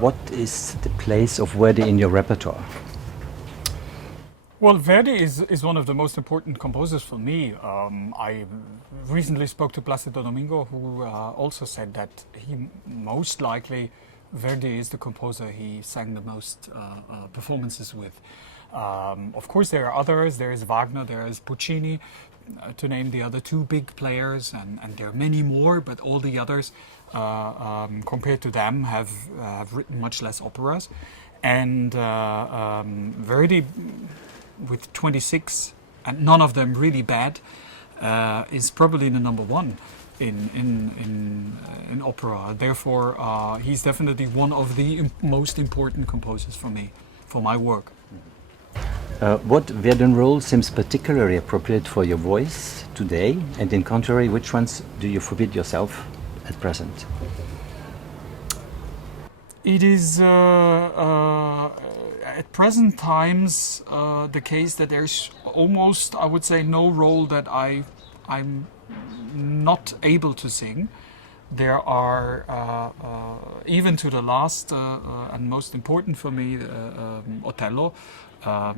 what is the place of Verdi in your repertoire? Well, Verdi is one of the most important composers for me. I recently spoke to Placido Domingo, who also said that he most likely, Verdi is the composer he sang the most performances with. Of course, there are others. There is Wagner, there is Puccini, to name the other two big players, and there are many more, but all the others, compared to them, have written much less operas. And Verdi, with 26, and none of them really bad, is probably the number one in opera. Therefore, he's definitely one of the most important composers for me, for my work. What Verden role seems particularly appropriate for your voice today, and in contrary, which ones do you forbid yourself at present? It is at present times the case that there's almost, I would say, no role that I'm not able to sing. There are, even to the last and most important for me, Otello.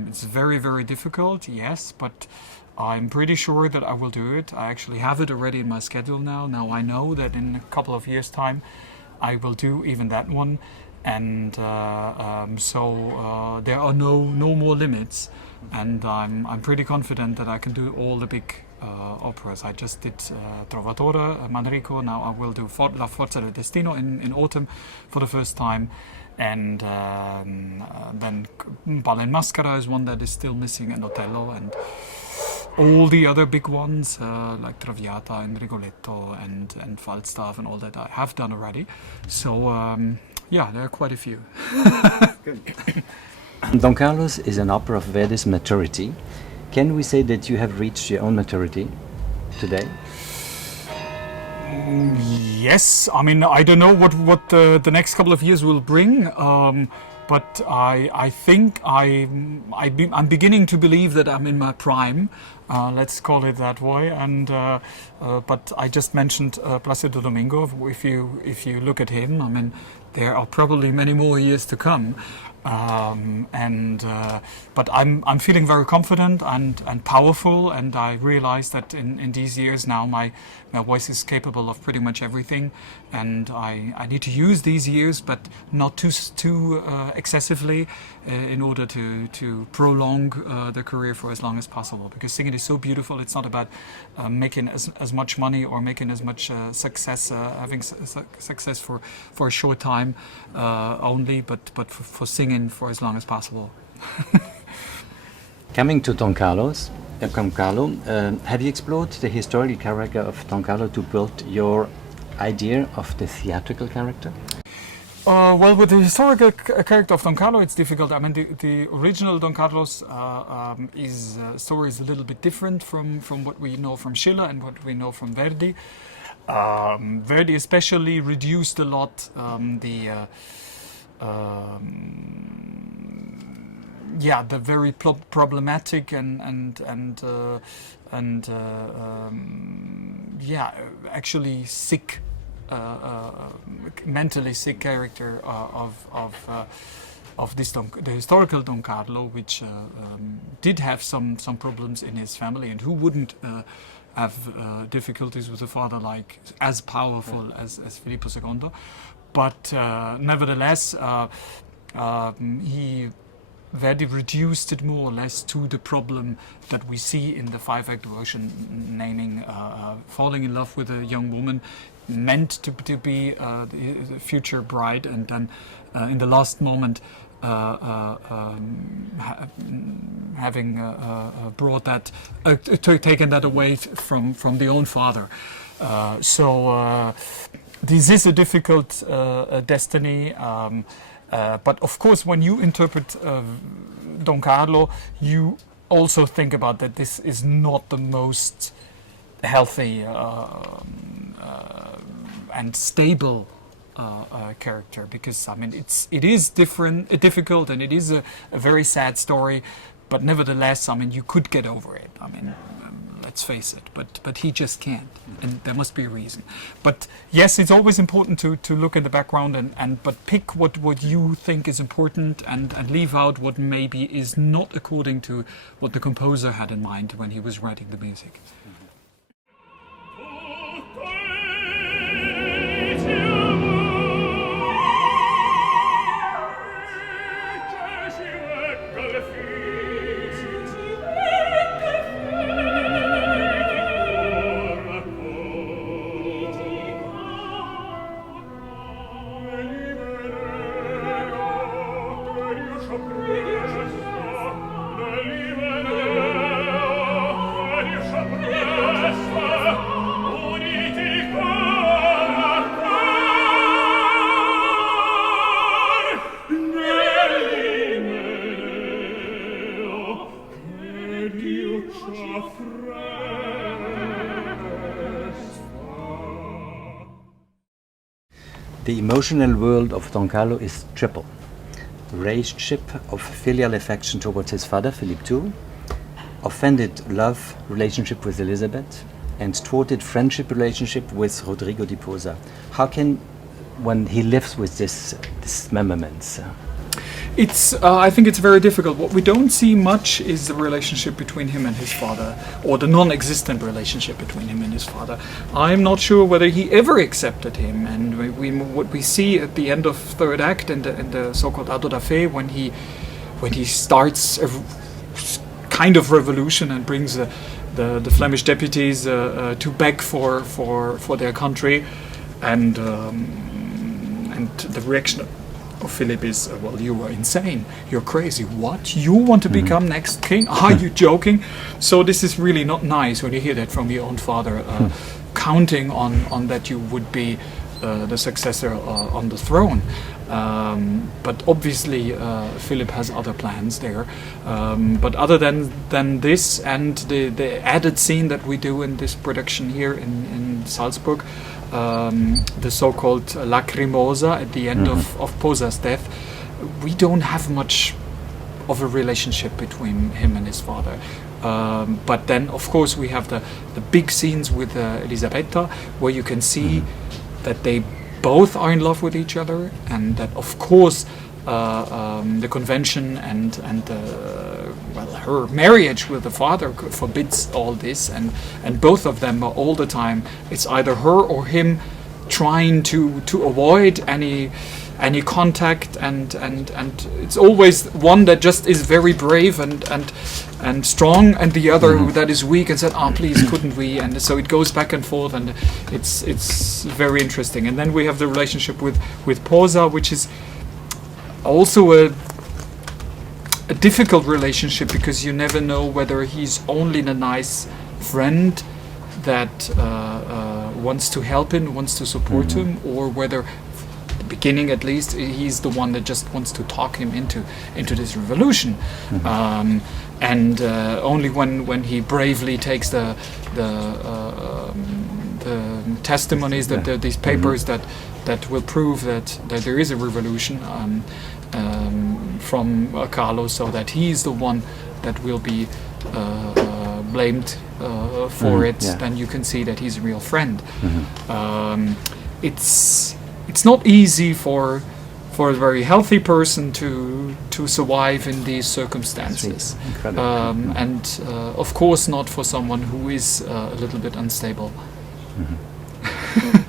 It's very, very difficult, yes, but I'm pretty sure that I will do it. I actually have it already in my schedule now. Now I know that in a couple of years' time I will do even that one. And so there are no more limits, and I'm pretty confident that I can do all the big operas. I just did Trovatore, Manrico. Now I will do La Forza del Destino in autumn for the first time, and then Balla in Maschera is one that is still missing, and Otello, and all the other big ones like Traviata and Rigoletto and Falstaff and all that I have done already. So yeah, there are quite a few. Don Carlos is an opera of Verdi's maturity. Can we say that you have reached your own maturity today? Yes, I mean, I don't know what the next couple of years will bring, but I think I'm beginning to believe that I'm in my prime. Let's call it that way. And but I just mentioned Placido Domingo. If you look at him, I mean, there are probably many more years to come. But I'm feeling very confident and powerful, and I realize that in these years now my voice is capable of pretty much everything, and I need to use these years, but not too excessively, in order to prolong the career for as long as possible, because singing is so beautiful. It's not about making as much money or making as much success, having success for a short time only, but for singing for as long as possible. Coming to Don Carlos, have you explored the historical character of Don Carlo to build your idea of the theatrical character? Well, with the historical character of Don Carlo, it's difficult. I mean, the original Don Carlos story is a little bit different from what we know from Schiller and what we know from Verdi. Verdi especially reduced a lot the very problematic actually sick, mentally sick character of the historical Don Carlo, which did have some problems in his family, and who wouldn't have difficulties with a father like as powerful as Filippo II. But nevertheless, Verdi reduced it more or less to the problem that we see in the five-act version, naming falling in love with a young woman meant to be the future bride, and then in the last moment having brought that, taken that away from the own father. So this is a difficult destiny. But of course, when you interpret Don Carlo, you also think about that this is not the most healthy and stable character, because I mean it is difficult, and it is a very sad story. But nevertheless, I mean, you could get over it. I mean, let's face it. But he just can't, and there must be a reason. But yes, it's always important to look at the background but pick what you think is important and leave out what maybe is not according to what the composer had in mind when he was writing the music. The emotional world of Don Carlo is triple. Relationship of filial affection towards his father, Philip II, offended love relationship with Elizabeth, and thwarted friendship relationship with Rodrigo di Posa. How can one he lives with this dismemberments? I think it's very difficult. What we don't see much is the relationship between him and his father, or the non-existent relationship between him and his father. I'm not sure whether he ever accepted him. And what we see at the end of third act in the so-called Auto da Fe, when he starts a kind of revolution and brings the Flemish deputies to beg for their country, and the reaction of Philip is, well, you were insane. You're crazy. What? You want to become next king? Are you joking? So this is really not nice when you hear that from your own father, counting on that you would be the successor on the throne. But obviously Philip has other plans there. But other than this and the added scene that we do in this production here in Salzburg, the so-called lacrimosa at the end of Posa's death, we don't have much of a relationship between him and his father. But then, of course, we have the big scenes with Elisabetta, where you can see that they both are in love with each other, and that, of course, the convention and her marriage with the father forbids all this, and both of them are all the time, it's either her or him trying to avoid any contact, and it's always one that just is very brave and strong, and the other who that is weak and said, please, couldn't we? And so it goes back and forth, and it's very interesting. And then we have the relationship with Posa, which is also a difficult relationship, because you never know whether he's only a nice friend that wants to help him, wants to support him, or whether, at the beginning at least, he's the one that just wants to talk him into this revolution. And only when he bravely takes the testimonies, these papers that will prove that there is a revolution from Carlo, so that he's the one that will be blamed for it, then you can see that he's a real friend. It's not easy for a very healthy person to survive in these circumstances, and of course not for someone who is a little bit unstable.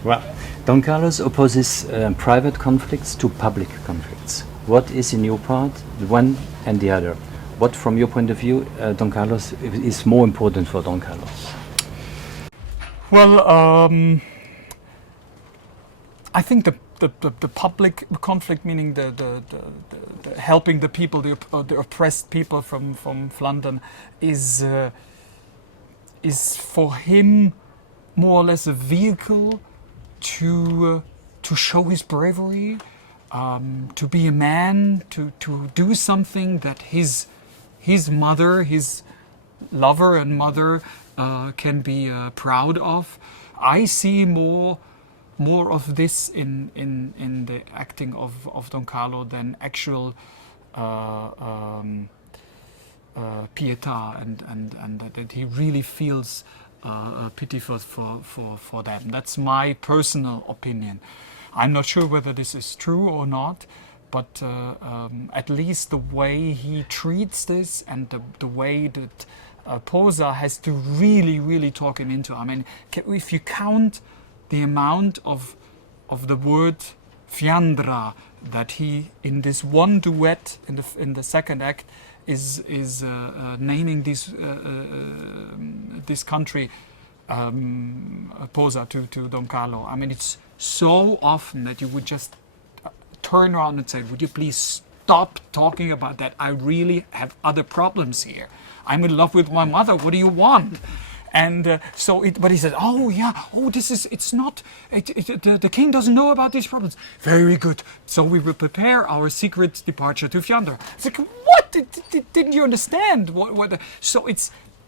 Well, Don Carlos opposes private conflicts to public conflicts. What is, in your part, the one and the other? What, from your point of view, Don Carlos is more important for Don Carlos? Well, I think the public conflict, meaning the helping the people, the oppressed people from Flandern, is for him more or less a vehicle to show his bravery, to be a man, to do something that his mother, his lover and mother, can be proud of. I see more of this in the acting of Don Carlo than actual pietà and that he really feels pity for them. That's my personal opinion. I'm not sure whether this is true or not, but at least the way he treats this and the way that Posa has to really talk him into. I mean, if you count the amount of the word Fiandra that he, in this one duet in the second act, is naming this country Posa to Don Carlo. I mean, it's so often that you would just turn around and say, would you please stop talking about that? I really have other problems here. I'm in love with my mother. What do you want? And but he said, oh yeah, oh it's not, the king doesn't know about these problems. Very good. So we will prepare our secret departure to Fiandra. It's like, what? Didn't you understand? What? So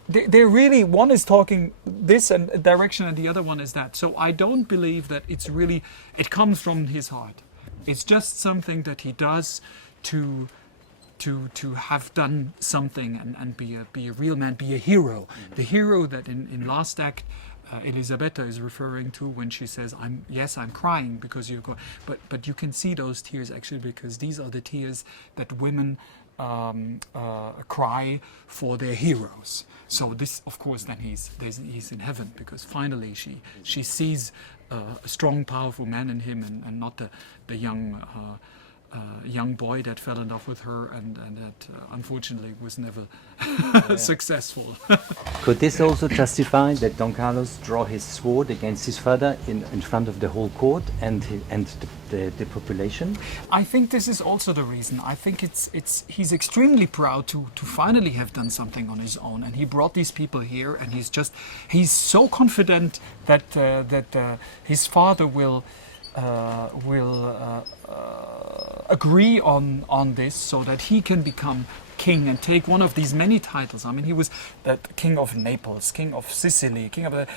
they're really, one is talking this and direction and the other one is that. So I don't believe that it comes from his heart. It's just something that he does to have done something and be a real man, be a hero. The hero that in last act Elisabetta is referring to when she says, I'm crying because you're going, but you can see those tears actually because these are the tears that women cry for their heroes. So this, of course, then he's in heaven because finally she sees a strong, powerful man in him and not the young boy that fell in love with her and that unfortunately was never successful. Could this also justify that Don Carlos draw his sword against his father in front of the whole court and the population? I think this is also the reason. I think he's extremely proud to finally have done something on his own, and he brought these people here, and he's so confident that his father will agree on this so that he can become king and take one of these many titles. I mean, he was the king of Naples, king of Sicily,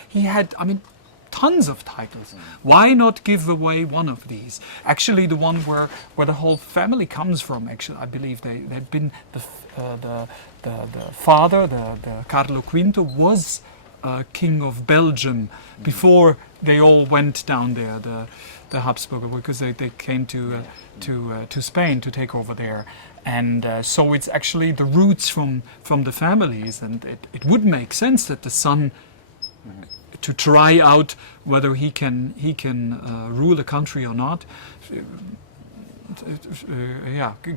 he had, I mean, tons of titles. Why not give away one of these? Actually, the one where the whole family comes from, actually, I believe they'd been the father, the Carlo V, was king of Belgium before they all went down there, the Habsburg, because they came to Spain to take over there, and so it's actually the roots from the families, and it would make sense that the son to try out whether he can rule a country or not.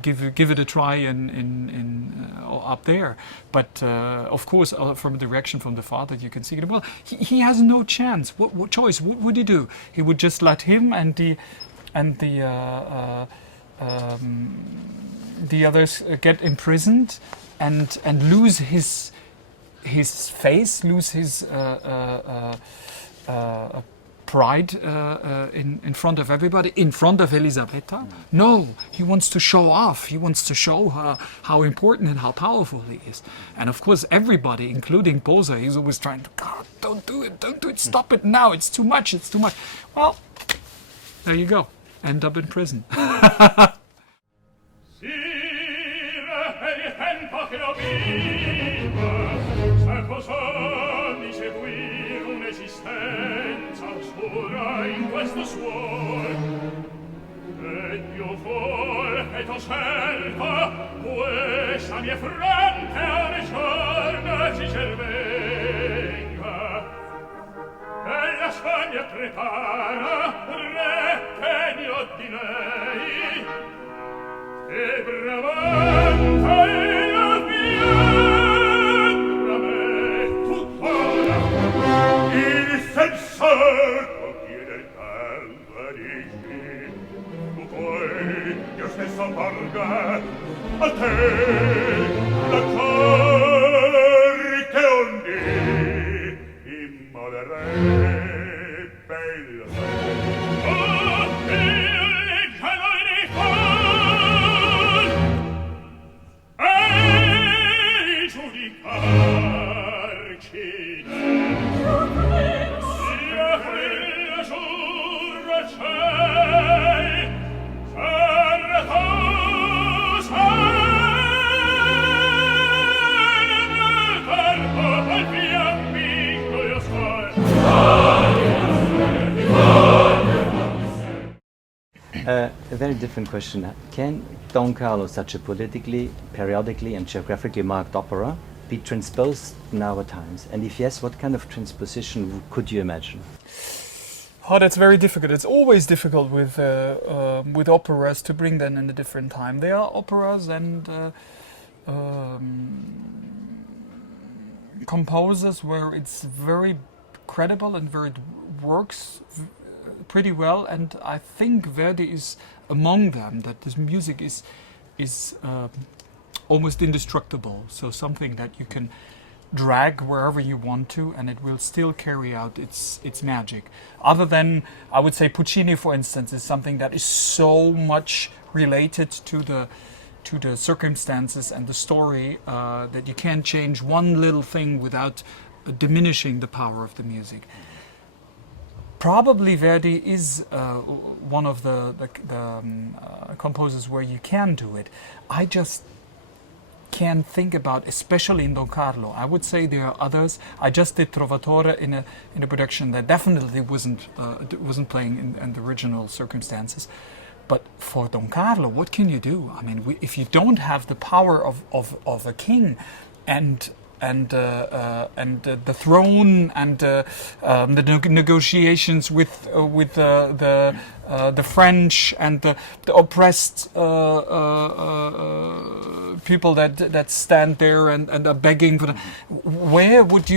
Give it a try in up there. But of course, from the direction from the father, you can see it. Well, he has no chance. What choice? What would he do? He would just let him and the others get imprisoned and lose his face, lose his pride in front of everybody, in front of Elisabetta. No, he wants to show off. He wants to show her how important and how powerful he is. And of course, everybody, including Posa, he's always trying to, God, don't do it, stop it now, it's too much. Well, there you go, end up in prison. In questo suor e più forte cerca questa mia fronte ogni giorno ci cervenga e la Spagna prepara un re degno di lei e bravante la Fiandra me tuttora il sensor io stesso valga a te la cor che ogni immolerebbe bella a very different question. Can Don Carlo, such a politically, periodically, and geographically marked opera, be transposed in our times? And if yes, what kind of transposition could you imagine? Oh, that's very difficult. It's always difficult with operas to bring them in a different time. There are operas and composers where it's very credible and where it works pretty well, and I think Verdi is among them. That this music is almost indestructible. So something that you can drag wherever you want to, and it will still carry out its magic. Other than, I would say, Puccini, for instance, is something that is so much related to the circumstances and the story that you can't change one little thing without diminishing the power of the music. Probably Verdi is one of the composers where you can do it. I just can think about, especially in Don Carlo. I would say there are others. I just did Trovatore in a production that definitely wasn't playing in the original circumstances. But for Don Carlo, what can you do? I mean, if you don't have the power of a king and the throne and the negotiations with the French and the oppressed people that stand there and are begging for where would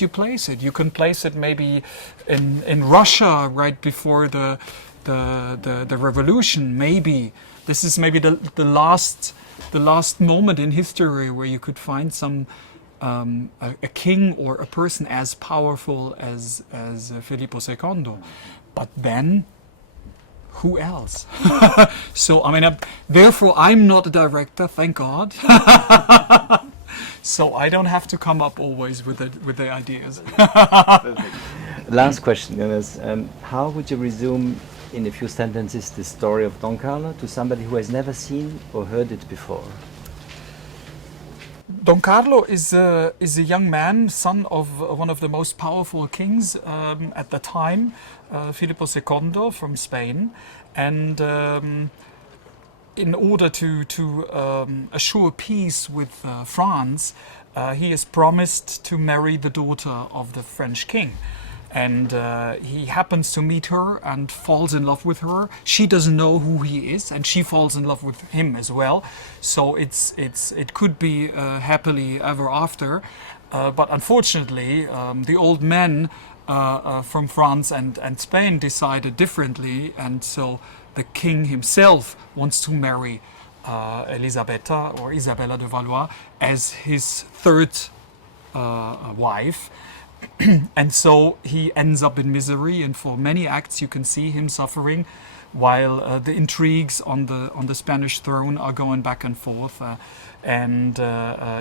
you place it? You can place it maybe in Russia right before the revolution. Maybe this is maybe the last moment in history where you could find some a king or a person as powerful as Filippo II. But then, who else? So I mean, therefore I'm not a director, thank God. So I don't have to come up always with the ideas. Last question, Jonas. How would you resume in a few sentences the story of Don Carlo to somebody who has never seen or heard it before? Don Carlo is a young man, son of one of the most powerful kings at the time, Filippo II from Spain, and in order to assure peace with France, he is promised to marry the daughter of the French king. And he happens to meet her and falls in love with her. She doesn't know who he is, and she falls in love with him as well. So it could be happily ever after. But unfortunately, the old men from France and Spain decided differently, and so the king himself wants to marry Elisabetta or Isabella de Valois as his third wife. And so he ends up in misery, and for many acts you can see him suffering while the intrigues on the Spanish throne are going back and forth, and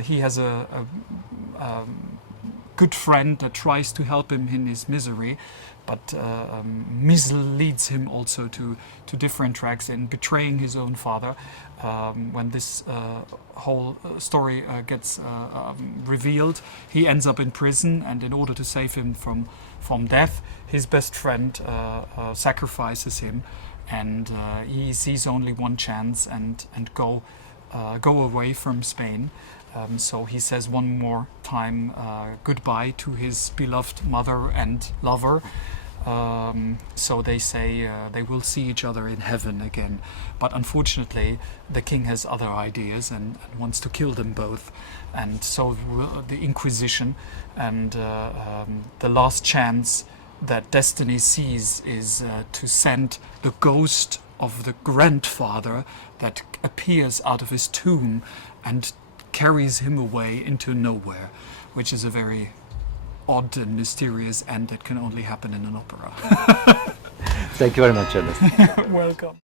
he has a good friend that tries to help him in his misery, but misleads him also to different tracks in betraying his own father. When this whole story gets revealed, he ends up in prison, and in order to save him from death, his best friend sacrifices him, and he sees only one chance and go away from Spain. So he says one more time goodbye to his beloved mother and lover. So they say they will see each other in heaven again. But unfortunately, the king has other ideas and wants to kill them both. And so the Inquisition and the last chance that destiny sees is to send the ghost of the grandfather that appears out of his tomb and carries him away into nowhere, which is a very odd and mysterious end that can only happen in an opera. Thank you very much, Jonas. Welcome.